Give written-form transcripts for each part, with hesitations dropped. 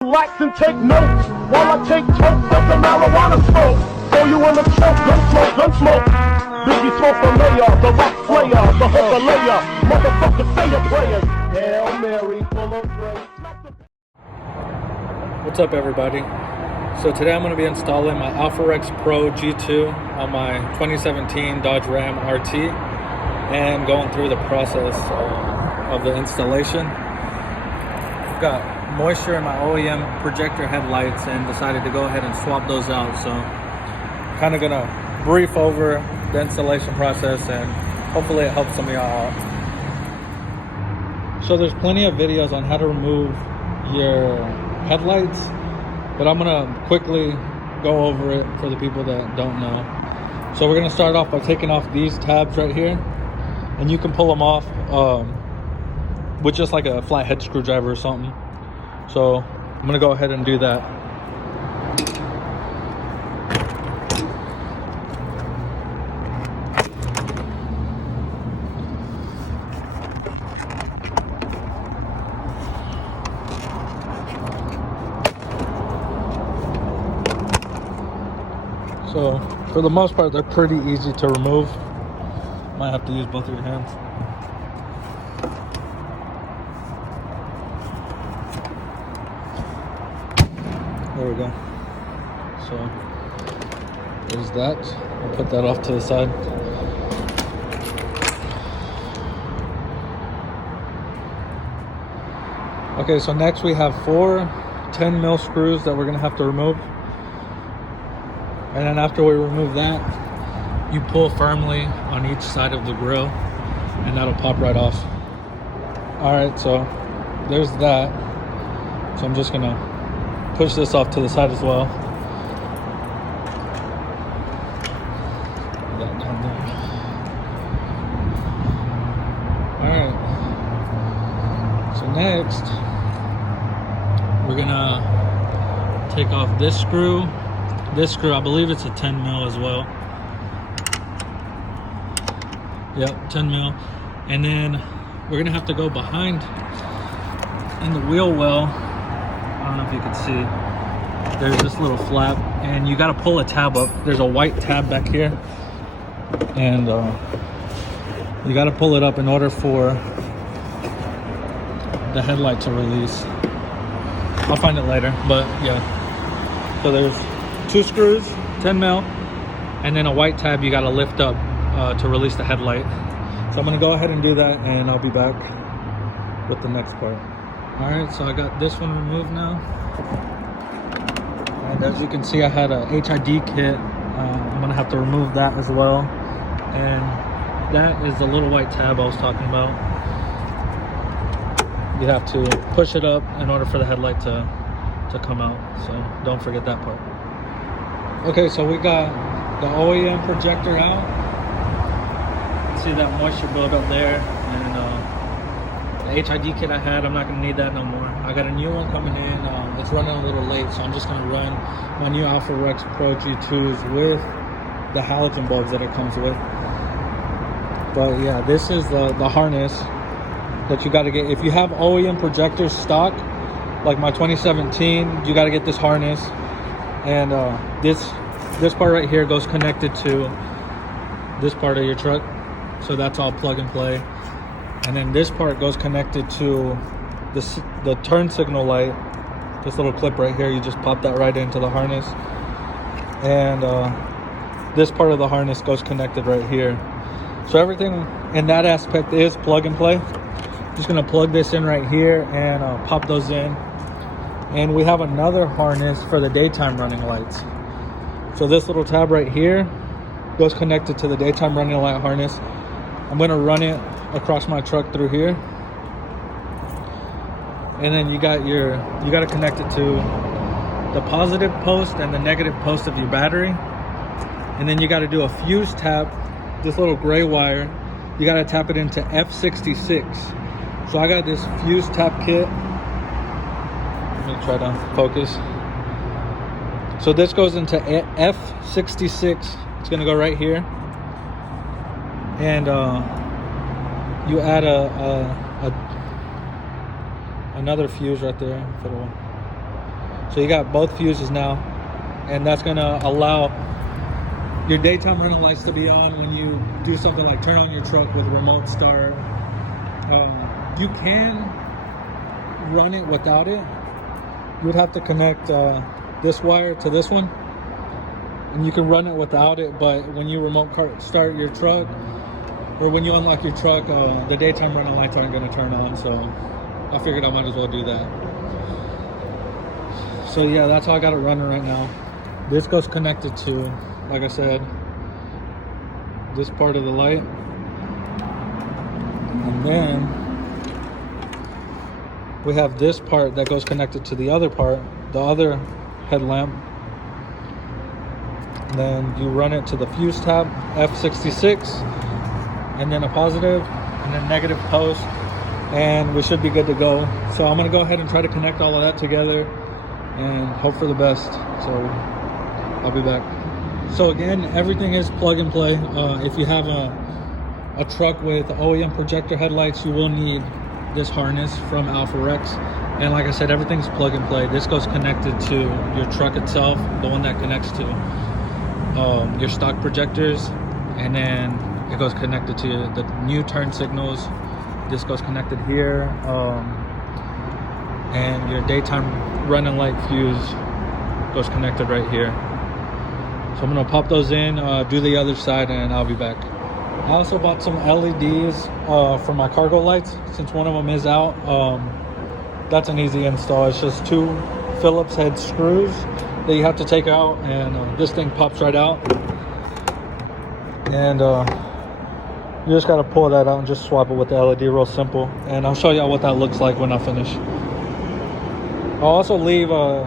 Relax and take notes while I take totes of the marijuana smoke. Throw you in the choke, gun smoke. Biggie smoke the layer, the rock slayer, the hooker layer. Motherfucker, say your prayers. Hail Mary, full of grace. What's up, everybody? So today I'm going to be installing my Alpharex Pro G2 on my 2017 Dodge Ram RT and going through the process of the installation. I've got moisture in my OEM projector headlights and decided to go ahead and swap those out. So I'm kind of going to brief over the installation process and hopefully it helps some of y'all out. So there's plenty of videos on how to remove your headlights, but I'm gonna quickly go over it for the people that don't know. So we're gonna start off by taking off these tabs right here, and you can pull them off with just like a flathead screwdriver or something. So I'm gonna go ahead and do that. So for the most part, they're pretty easy to remove. Might have to use both of your hands. There we go. So there's that. I'll put that off to the side. Okay, so next we have 4 10mm screws that we're gonna have to remove. And then after we remove that, you pull firmly on each side of the grill and that'll pop right off. All right, so there's that. So I'm just gonna push this off to the side as well. Put that down there. All right, so next, we're gonna take off this screw. This screw, I believe it's a 10mm as well. Yep, 10mm. And then we're gonna have to go behind in the wheel well. I don't know if you can see. There's this little flap, and you gotta pull a tab up. There's a white tab back here, and you gotta pull it up in order for the headlight to release. I'll find it later, but yeah. So there's 2 screws, 10mm, and then a white tab you got to lift up to release the headlight. So I'm going to go ahead and do that, and I'll be back with the next part. All right, so I got this one removed now. And as you can see, I had a HID kit. I'm going to have to remove that as well. And that is the little white tab I was talking about. You have to push it up in order for the headlight to come out. So don't forget that part. Okay, so we got the OEM projector out. See that moisture buildup there, and the HID kit I had, I'm not gonna need that no more. I got a new one coming in. It's running a little late, so I'm just gonna run my new Alpharex Pro G2s with the halogen bulbs that it comes with. But yeah, this is the harness that you gotta get. If you have OEM projectors stock, like my 2017, you gotta get this harness. And this part right here goes connected to this part of your truck, so that's all plug and play. And then this part goes connected to the turn signal light. This little clip right here, you just pop that right into the harness. And this part of the harness goes connected right here. So everything in that aspect is plug and play. Just gonna plug this in right here and pop those in. And we have another harness for the daytime running lights. So this little tab right here goes connected to the daytime running light harness. I'm gonna run it across my truck through here. And then you gotta connect it to the positive post and the negative post of your battery. And then you gotta do a fuse tap, this little gray wire, you gotta tap it into F66. So I got this fuse tap kit. Let me try to focus. So this goes into F66. It's gonna go right here, and you add another fuse right there. So you got both fuses now, and that's gonna allow your daytime running lights to be on when you do something like turn on your truck with remote start. You can run it without it. You'd have to connect this wire to this one, and you can run it without it, but when you remote start your truck, or when you unlock your truck, the daytime running lights aren't going to turn on, so I figured I might as well do that. So yeah, that's how I got it running right now. This goes connected to, like I said, this part of the light, and then we have this part that goes connected to the other part, the other headlamp. And then you run it to the fuse tab, F66, and then a positive, and then negative post, and we should be good to go. So I'm gonna go ahead and try to connect all of that together and hope for the best. So I'll be back. So again, everything is plug and play. If you have a truck with OEM projector headlights, you will need this harness from Alpharex, and like I said, everything's plug and play. This goes connected to your truck itself, the one that connects to your stock projectors, and then it goes connected to the new turn signals. This goes connected here, and your daytime running light fuse goes connected right here. So I'm gonna pop those in, do the other side, and I'll be back. I also bought some LEDs for my cargo lights, since one of them is out. That's an easy install. It's just 2 Phillips head screws that you have to take out, and this thing pops right out. And you just gotta pull that out and just swap it with the LED, real simple. And I'll show y'all what that looks like when I finish. I'll also leave a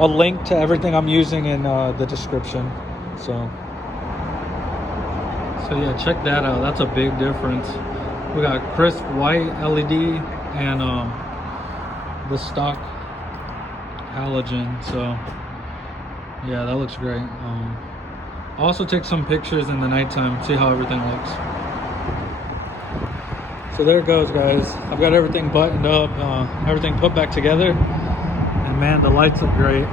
link to everything I'm using in the description. So yeah, check that out. That's a big difference. We got crisp white LED and the stock halogen. So yeah, that looks great. I'll also take some pictures in the nighttime, see how everything looks. So there it goes, guys. I've got everything buttoned up, everything put back together, and man, the lights look great.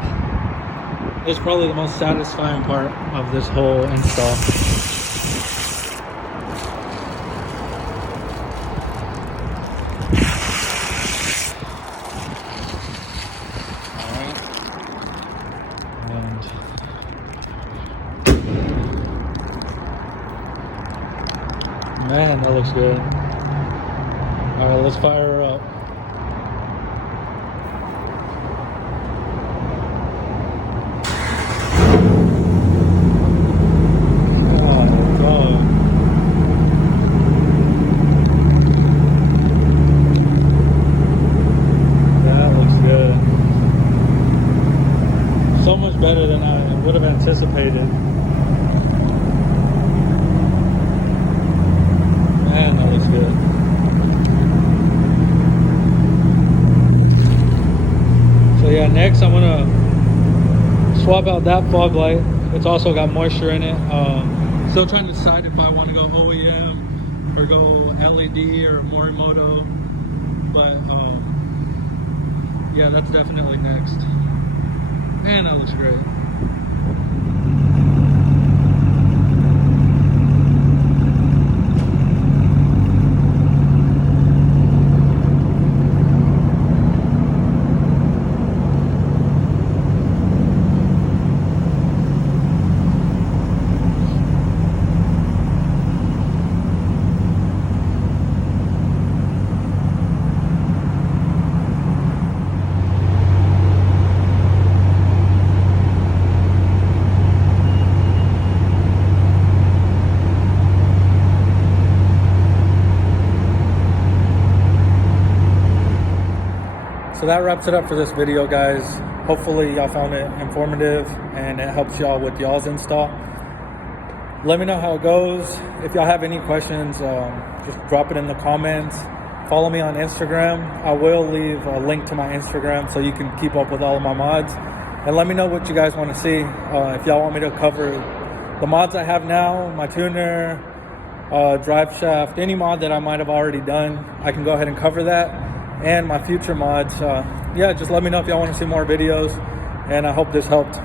It's probably the most satisfying part of this whole install. Man, that looks good. All right, let's fire her up. Oh, God. That looks good. So much better than I would have anticipated. Man, that looks good. So yeah, next I'm gonna swap out that fog light. It's also got moisture in it. Still trying to decide if I want to go OEM or go LED or Morimoto, but yeah, that's definitely next. Man, that looks great. So that wraps it up for this video, guys. Hopefully y'all found it informative and it helps y'all with y'all's install. Let me know how it goes. If y'all have any questions, just drop it in the comments. Follow me on Instagram. I will leave a link to my Instagram so you can keep up with all of my mods. And let me know what you guys want to see. If y'all want me to cover the mods I have now, my tuner, drive shaft, any mod that I might have already done, I can go ahead and cover that. and my future mods. Yeah, just let me know if y'all want to see more videos, and I hope this helped.